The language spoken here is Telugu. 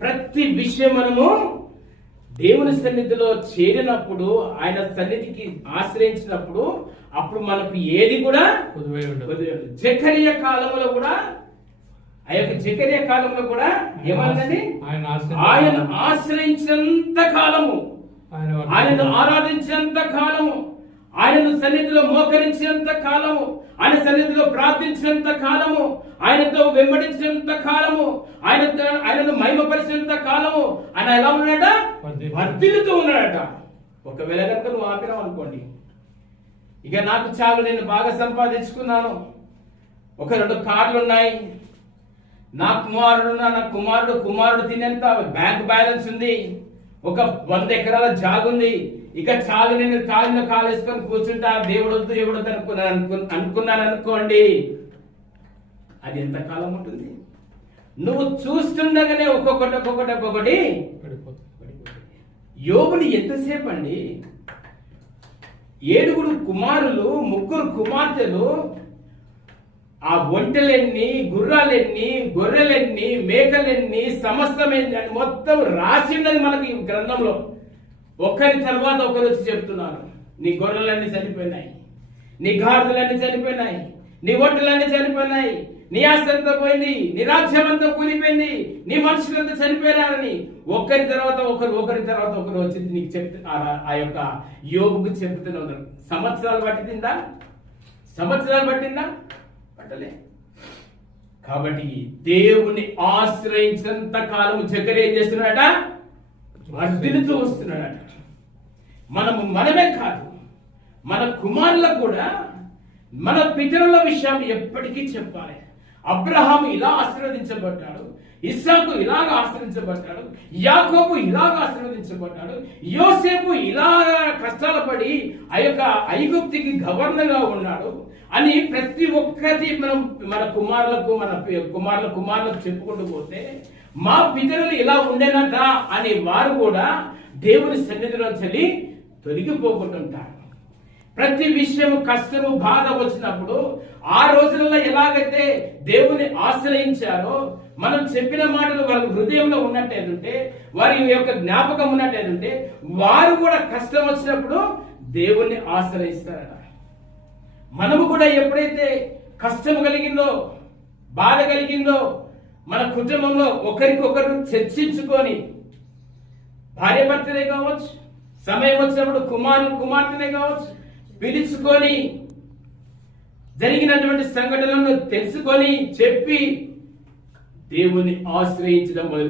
ప్రతి విషయం మనము దేవుని సన్నిధిలో చేరినప్పుడు, ఆయన సన్నిధికి ఆశ్రయించినప్పుడు, అప్పుడు మనకు ఏది కూడా జకరియా కాలంలో కూడా, ఆ యొక్క జకరియా కాలంలో కూడా ఏమన్నది, ఆయన ఆశ్రయించినంత కాలము, ఆయనను ఆరాధించినంత కాలము, ఆయనను సన్నిధిలో మోకరించినంత కాలము, ఆయన సన్నిధిలో ప్రార్థించినంత కాలము, ఆయనతో వెంబడించినంత కాలము, ఆయనను మహిమపరిచినంత కాలము ఆయన ఎలా ఉన్నాడట, వర్ధిల్లుతూ ఉన్నాడట. ఒకవేళ కనుక నువ్వు ఆపినావు అనుకోండి, ఇక నాకు చాలు, నేను బాగా సంపాదించుకున్నాను, ఒక 2 కార్లు ఉన్నాయి, నా కుమారుడు తినేంత బ్యాంక్ బ్యాలెన్స్ ఉంది, ఒక 100 ఎకరాల జాగు ఉంది, ఇక చాలు, నేను కాలు వేసుకొని కూర్చుంటా, దేవుడు వద్దు ఎవడొద్దు అనుకున్నాను అనుకోండి, అది ఎంతకాలం ఉంటుంది? నువ్వు చూస్తుండగానే ఒక్కొక్కటి యోబుని ఎంతసేపు అండి, 7 కుమారులు, 3 కుమార్తెలు, ఆ ఒంటెలెన్ని, గుర్రాలెన్ని, గొర్రెలెన్ని, మేకలెన్ని, సమస్తమేంటి అని మొత్తం రాసిండది మనకి గ్రంథంలో. ఒకరి తర్వాత ఒకరు వచ్చి చెప్తున్నారు, నీ గొర్రెలన్నీ చనిపోయినాయి, నీ గాడిదలన్నీ చనిపోయినాయి, నీ ఒంటెలన్నీ చనిపోయినాయి, నీ ఆస్తి అంతా పోయింది, నీ రాజ్యం అంతా కూలిపోయింది, నీ మనుషులంతా చనిపోయినారని ఒకరి తర్వాత ఒకరు వచ్చి నీకు చెప్తు, ఆ యొక్క యోబుకు చెప్తూనే ఉన్నారు. సంవత్సరాలు పట్టిందా? పట్టలే. కాబట్టి దేవుని ఆశ్రయించినంత కాలం జకరియా ఏం చేస్తున్నాడట, వర్ధిల్లుతూ వస్తున్నాడట. మనమే కాదు, మన కుమారులకు కూడా మన పితరుల విషయాన్ని ఎప్పటికీ చెప్పాలి. అబ్రహాము ఇలా ఆశీర్వదించబడ్డాడు, ఇస్సాకు ఇలాగ ఆశీర్వదించబడ్డాడు, యాకోబు ఇలాగ ఆశీర్వదించబడ్డాడు, యోసేపు ఇలాగా కష్టాలు పడి ఆ యొక్క ఐగుప్తికి గవర్నర్గా ఉన్నాడు అని ప్రతి ఒక్కటి మనం మన కుమారులకు చెప్పుకుంటూ పోతే, మా పితరులు ఇలా ఉండేనట అని వారు కూడా దేవుని సన్నిధిలో చెల్లి తొలగిపోకుంటుంటారు. ప్రతి విషయము, కష్టము, బాధ వచ్చినప్పుడు ఆ రోజులలో ఎలాగైతే దేవుని ఆశ్రయించారో, మనం చెప్పిన మాటలు వారి హృదయంలో ఉన్నట్టేదంటే, వారి యొక్క జ్ఞాపకం ఉన్నట్టేదంటే, వారు కూడా కష్టం వచ్చినప్పుడు దేవుణ్ణి ఆశ్రయిస్తారట. మనము కూడా ఎప్పుడైతే కష్టం కలిగిందో, బాధ కలిగిందో, మన కుటుంబంలో ఒకరికొకరు చర్చించుకొని, భార్య భర్తనే కావచ్చు, సమయం వచ్చినప్పుడు కుమార్తెనే కావచ్చు, పిలుచుకొని జరిగినటువంటి సంఘటనలను తెలుసుకొని చెప్పి దేవుని ఆశ్రయించడం